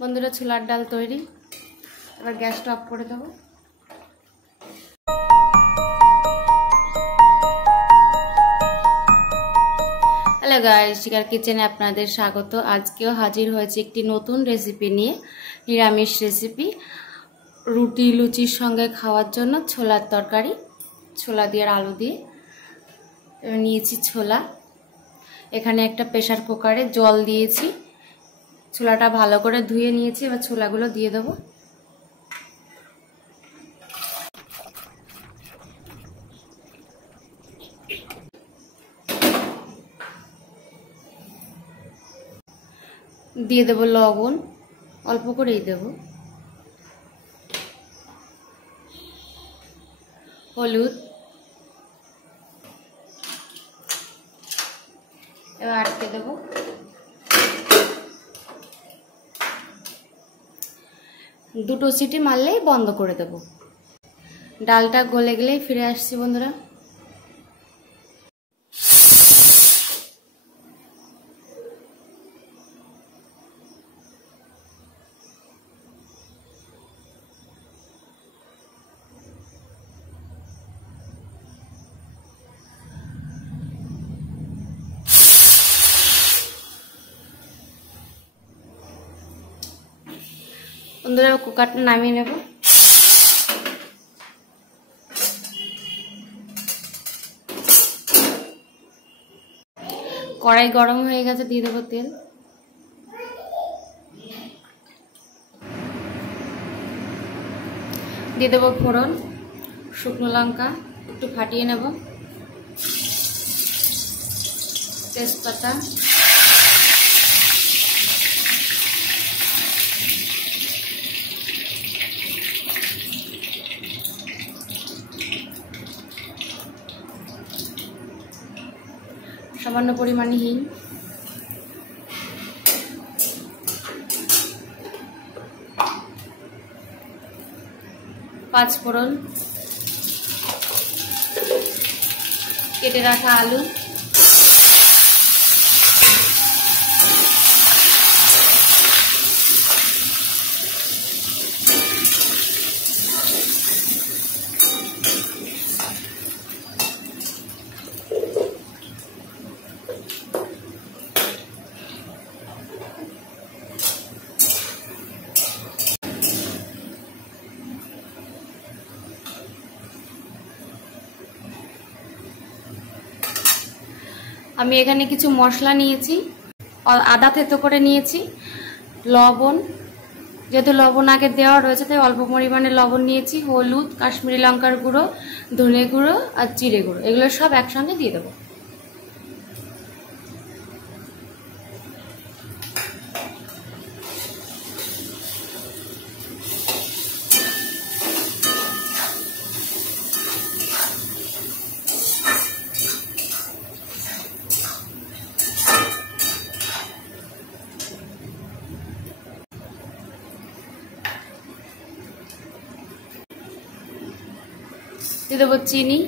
বন্ধুরা ছোলার ডাল তৈরি। এবার গ্যাসটা অফ করে দেব। হ্যালো গাইস, শিখার কিচেনে আপনাদের স্বাগত। আজকেও হাজির হয়েছে একটি নতুন রেসিপি নিয়ে, নিরামিষ রেসিপি। রুটি লুচির সঙ্গে খাওয়ার জন্য ছোলার তরকারি, ছোলা দিয়ে আর আলু দিয়ে। নিয়েছি ছোলা। এখানে একটা প্রেসার কুকারে জল দিয়েছি, ছোলাটা ভালো করে ধুয়ে নিয়েছি। এবার ছোলাগুলো দিয়ে দেবো। দিয়ে দেবো লবণ, অল্প করেই দেব, হলুদ, এবার আটকে দেবো। দুটো সিটি মারলেই বন্ধ করে দেব। ডালটা গলে গেলেই ফিরে আসছি বন্ধুরা। বন্ধুরা কুকারটা নামিয়ে নেব। কড়াই গরম হয়ে গেছে, দিয়ে দেবো তেল। দিয়ে দেবো ফোড়ন, শুকনো লঙ্কা একটু ফাটিয়ে নেব, তেজপাতা, সামান্য পরিমাণে হিং, পাঁচ ফোড়ন, কেটে রাখা আলু, আমি এখানে কিছু মশলা নিয়েছি, আদা থেতো করে নিয়েছি, লবণ, যেহেতু লবণ আগে দেওয়া রয়েছে তাই অল্প পরিমাণে লবণ নিয়েছি, হলুদ, কাশ্মীরি লঙ্কার গুঁড়ো, ধনে গুঁড়ো আর জিরে গুঁড়ো, এগুলো সব একসঙ্গে দিয়ে দেবো। দিয়ে দেবো চিনি,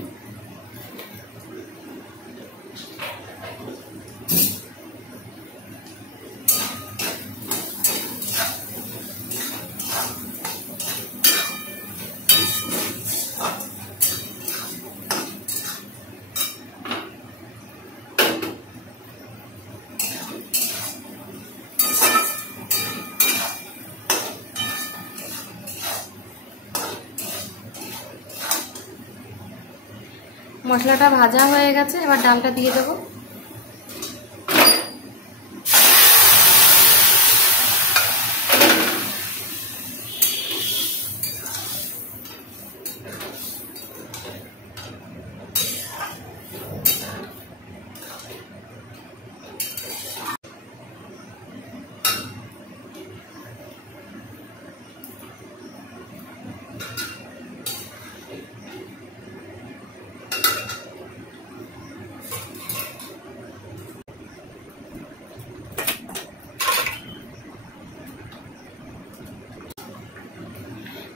মশলাটা ভাজা হয়ে গেছে। এবার ডালটা দিয়ে দেবো।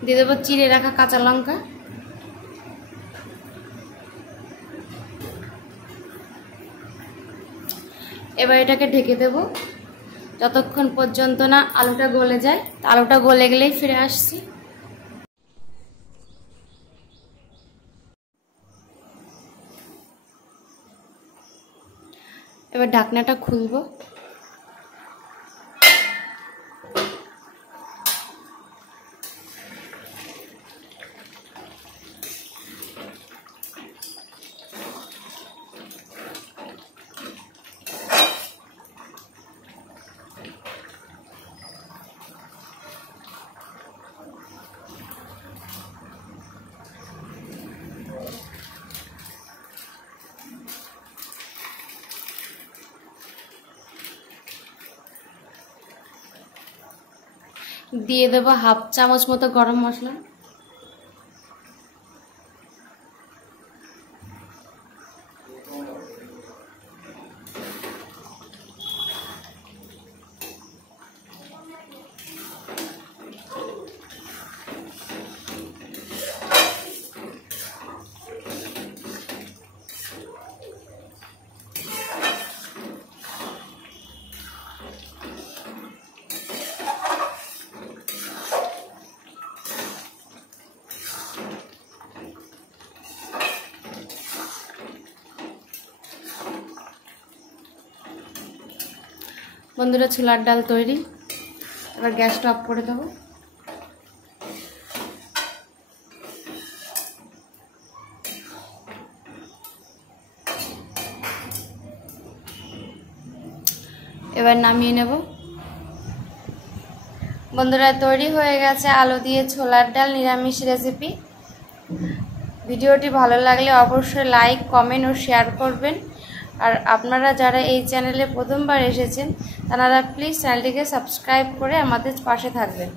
দিয়ে দেবো চিড়ে রাখা কাঁচা লঙ্কা, এবার এটাকে ঢেকে দেব যতক্ষণ পর্যন্ত না আলুটা গলে যায়। আলুটা গলে গেলেই ফিরে আসছি। এবার ঢাকনাটা খুলবো। দিয়ে দেবো হাফ চামচ মতো গরম মশলা। বন্ধুরা, ছোলার ডাল তৈরি। এবার গ্যাসটা অফ করে দেবো। এবার নামিয়ে নেব। বন্ধুরা, তৈরি হয়ে গেছে আলু দিয়ে ছোলার ডাল নিরামিষ রেসিপি। ভিডিওটি ভালো লাগলে অবশ্যই লাইক, কমেন্ট ও শেয়ার করবেন। আর আপনারা যারা এই চ্যানেলে প্রথমবার এসেছেন তারা প্লিজ চ্যানেলটিকে সাবস্ক্রাইব করে আমাদের পাশে থাকবেন।